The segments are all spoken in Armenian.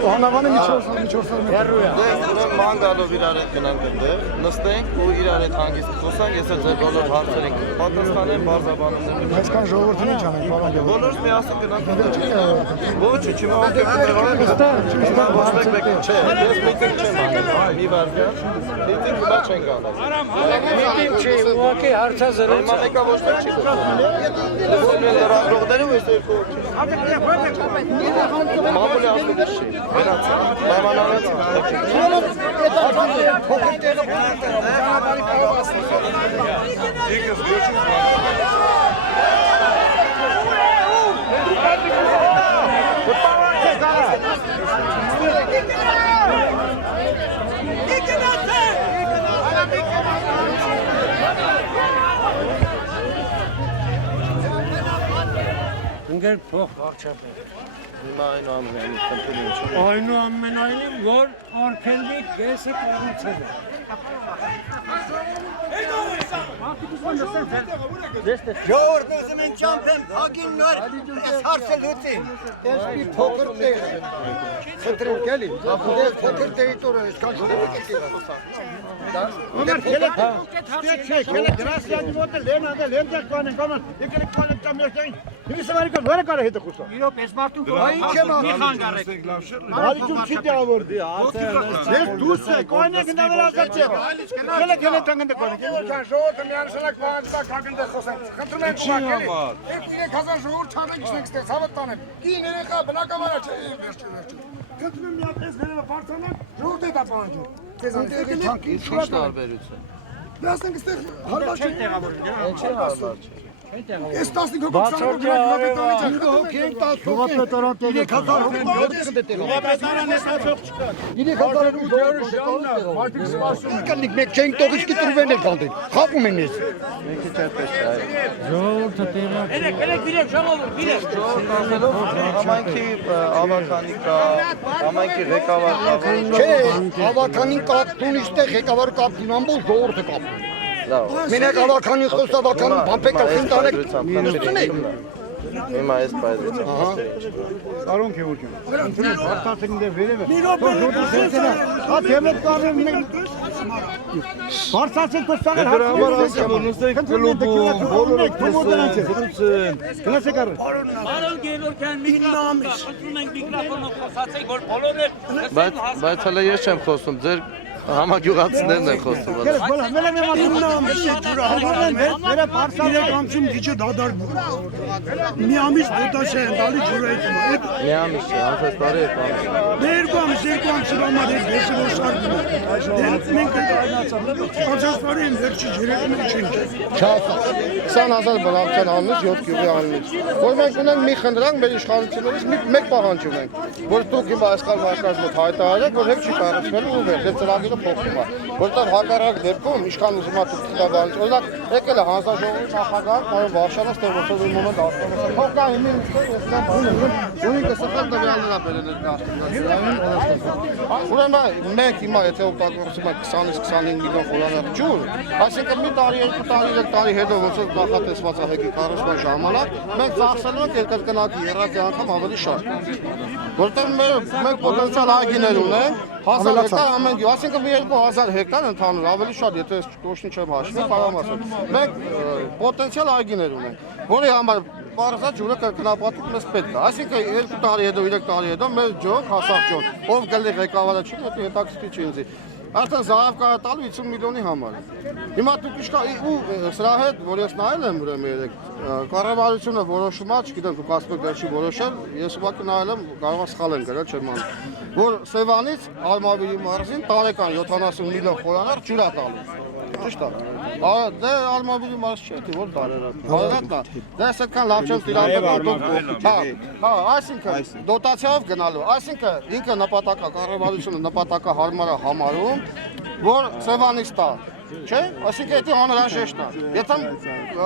Հանավանը միջոցով ման գալով իրար հետ գնանք այնտեղ, նստենք ու իրար հետ հանգիստ խոսանք, ես էլ ձեր բոլոր հարցերին պատասխանեմ, բարձրաբանումներ։ Այսքան ժողովրդին ինչ անենք, պարոն Գևորգ։ Բոլորս միասին գնանք այնտեղ։ Ոչ, չիմա ես միտինգ չեմ անում, մի վարդյա։ Միտինգ բա չենք անում։ Միտինգ չի, ուղղակի հարցազրույց։ Մանեկա ոչ մեկ չի խոսում։ Լրագրողները ու ես երկու մամուլի ասելիս չի, վերացա, պայմանավորացի Ընկեր փող վաղճապեր։ Հիմա այնուամենայնիվ խնդիրը ինչ է։ Այնուամենայնիվ, որ արգելվի կեսը կառուցել է։ Ժողովուրդն ուզում են ճամփեն, փակին նոր, այս հարցը լուծին։ Ես մի փոքր տեղ խնդրենք էլի, դες փոքր տերիտորիա այսքան ժողովուրդ չի կերած։ Ոնց քելեք, քելեք դրասյանի մոտ լենադը լենտեղ կանեն, կաման, եկեք կանեն ճամյաշային։ Ինչ սարիկը վերը կարա հետը խոսա։ Իրոք, ես մարդուն Ինչ եմ մի խանգարեք։ Հարիջում չի դավորդի, ես դուս է, կոնեք նավեր ասացի։ Քելեք տանգնդը կոնեք։ Քան ժողովուրդը միանշանակ պահանջતા կանգնդը խոսենք։ Խնդրում եմ ուղղակի։ 2-3000 ժողովուրդ չանենք իշխենք ստեղ հավատ տանեմ։ Կին երեխա բնակավարա չէ, վերջի։ Խնդրում եմ միապես վերևը բարձրանանք, ժողովուրդը դա պահանջում։ Ձեզ անտեղի թանկի Ինչ տարբերություն։ Դասենք ստեղ հարված չէ տեղավորվում։ Ինչ է հարված չէ։ Ես 15 հոգի հոգի 10 հոգի 3000 հոգի պետարան էսացող չկա 3000 մարդիկ սպասում են կնիկ մեկ չենք տողից կտրվել են կանդեն խապում են ես Մենք ինչ այդպես չէ։ Ժողովուրդը տեղակ։ Գիրեք, ժողովուրդ, գիրեք։ Համայնքի ավականի կա, համայնքի ղեկավար կա։ Չէ, ավականին կապտուն իստեղ ղեկավար կապտուն ամբողջ ժողովուրդը կապտուն Մենակ ավականին խոս ավականին բամպեկա խնդանեք Հիմա այս բայդրեցը։ Պարոն Գևորգյան, ընդունեմ հարցացին դե վերևը։ Հա թեմը կարեմ մենք հարցացին տստաղել հարցացին Պարոն Գևորգյան, խնդրում ենք միկրոֆոնով խոսացեք, որ բոլորը Բայց հələ ես չեմ խոսում, ձեր համագյուղացիներն են խոսում։ Մի ամիս դոտաշ են դալի ջուրայթում։ Մի ամիս չէ, անցած տարի է ամիս։ Երկու ամիս համար ես դեսի որ շարքում եմ։ Մենք անցած տարի են վերջի ջրերում չենք։ Չասա, 20000 բնակչության անունից 7 գյուղի անունից։ Որ մենք ունենք մի խնդրանք մեր իշխանություններից մեկ պահանջում ենք, որ դուք հիմա այսքան մարդկանց մոտ հայտարարեք, որ հետ չի կառուցվելու ու վերջ ծրագիրը փոխվում է։ Որտեղ հակառակ դեպքում իշխան ուզում է դիտաբանջ, օրինակ եկել է հանձնաժողովի նախագահ պարոն Վարշավը ստեղ ոնց որ մոմենտ ասում է։ Փոխ կա իմին ստեղ ես նա բունում։ Ունի կստեղ դվյանն է բերել կարգին։ Ուրեմն մենք հիմա եթե օգտագործում ենք 20-ից 25 միլիոն խորանակ ջուր, այսինքն մի տարի, 2 տարի, 3 տարի հետո ոնց որ նախատեսված է հեկի կառուցման ժամանակ, մենք ծախսելու ենք երկրկնակի երակի անգամ ավելի շատ։ Որտեղ մենք պոտենցիալ այգիներ ունենք, 1000 հեկտար ամեն գյուղ, այսինքն մի 2000 հեկտար ընդհանուր, ավելի շատ, եթե տոշնի չեմ հաշվում, կարող ասեմ։ Մենք պոտենցիալ այգիներ ունենք, որի համար բարձրացած ջուրը կրկնապատիկ մեզ պետք է։ Այսինքն 2 տարի հետո, 3 տարի հետո մեր ջոկ, հասավ ջոկ, ով գլի ղեկավարը չի, դա հետաքրքիր չի ինձ։ Արդեն զարավ կարա տալու 50 միլիոնի համար։ Հիմա դուք իշքա ու սրա հետ որ ես նայել եմ ուրեմն երեք կառավարությունը որոշում է, չգիտեմ դուք ասում եք դեռ չի որոշել, ես ուղղակի նայել եմ կարող է սխալ են գրել չեմ անում, որ Սևանից Արմավիրի մարզին տարեկան 70 միլիոն խորանար ջուր է տալու։ Ճիշտ է։ Դե Արմավիրի մարզ չէ, թե որ տարերա։ Բարեհատնա։ Դե այսքան լավ չեմ տիրապետում։ Հա, այսինքն դոտացիայով գնալու, այսինքն ինքը նպատակա կառավարությունը նպատակա հարմար է համարում, որ Սևանից տա։ Չէ, այսինքն դա անհրաժեշտ է։ Եթե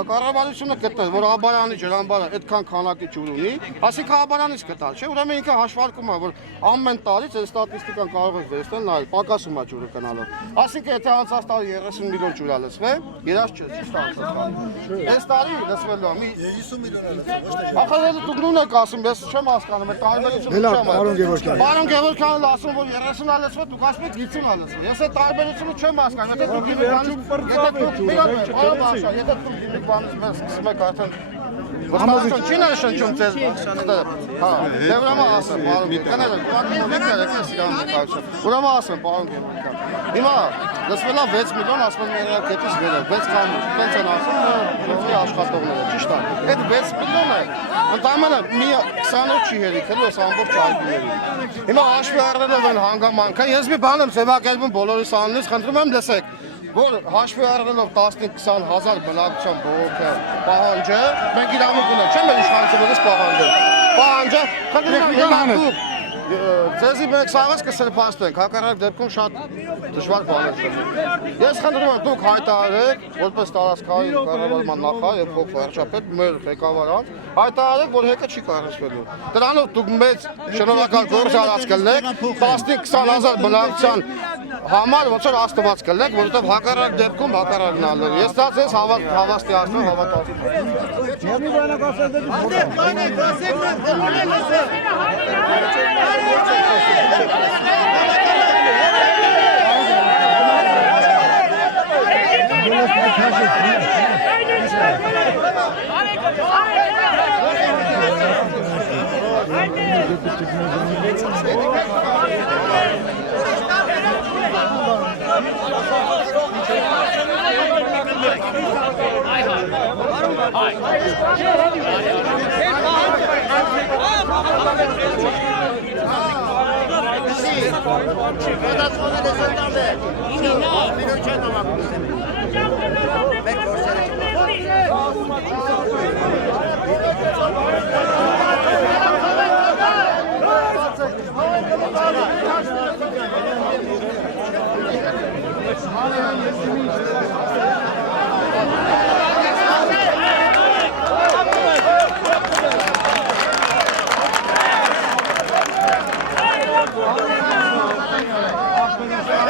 կառավարությունը գտներ, որ Աբարյանի ջրամբարը այդքան քանակի ջուր ունի, այսինքն Աբարյանից գտար, չէ, ուրեմն ինքը հաշվարկում է, որ ամեն տարի այս ստատիստիկան կարող է վերցնել, նայել, պակասում է ջուրը գնալով։ Այսինքն եթե անցած տարի 30 միլիոն ջուր է լցվել, երաս չէ, ճիշտ է անցած տարի։ Այս տարի լցվելու է մի 50 միլիոն է լցվել, ոչ թե։ Ախր դուք նույնն եք ասում, ես չեմ հասկանում, այդ տարբերությունը չեմ։ Պարոն Գևորգյան։ Պարոն Գևորգյանն ասում, որ 30 է լցվել, դուք ասում եք 50 է լցվել։ Ես այդ տարբերությունը չեմ հասկանում, եթե դուք Համոզություն չի նշանջում ձեզ հա դե ուրեմն ասեմ պարոն ուրեմն ասեմ պարոն Գևորգյան հիմա լսվելա 6 միլիոն ասում են երակետից վերը 6 կամուր տենց են ասում ժողովի աշխատողները ճիշտ է այդ 6 միլիոնը ընդամենը մի 28 չի հերիք էլի այս ամբողջ այգիների հիմա հաշվի առնելով են հանգամանքը ես մի բան եմ ձևակերպում բոլորիս անունից խնդրում եմ լսեք որ հաշվի առնելով 15-20 հազար բնակչության բողոքը պահանջը, մենք իրավունք ունենք, չէ՞ մեր իշխանությունից պահանջը, խնդրում եմ դուք ձեզի մենք սաղից կսրբաստենք, հակառակ դեպքում շատ դժվար բաներ չեն։ Ես խնդրում եմ դուք հայտարարեք, որպես տարածքային կառավարման նախարար եւ փոխ վարչապետ մեր ղեկավարան, հայտարարեք, որ հեկը չի կառուցվելու։ Դրանով դուք մեծ շնորհակալ գործ արած կլինեք 15-20 հազար բնակչության համար ոնց որ աստված կլինեք, որովհետեւ հակառակ դեպքում հակառակն ալներ։ Ես դա ձեզ հավաստիացնում Ին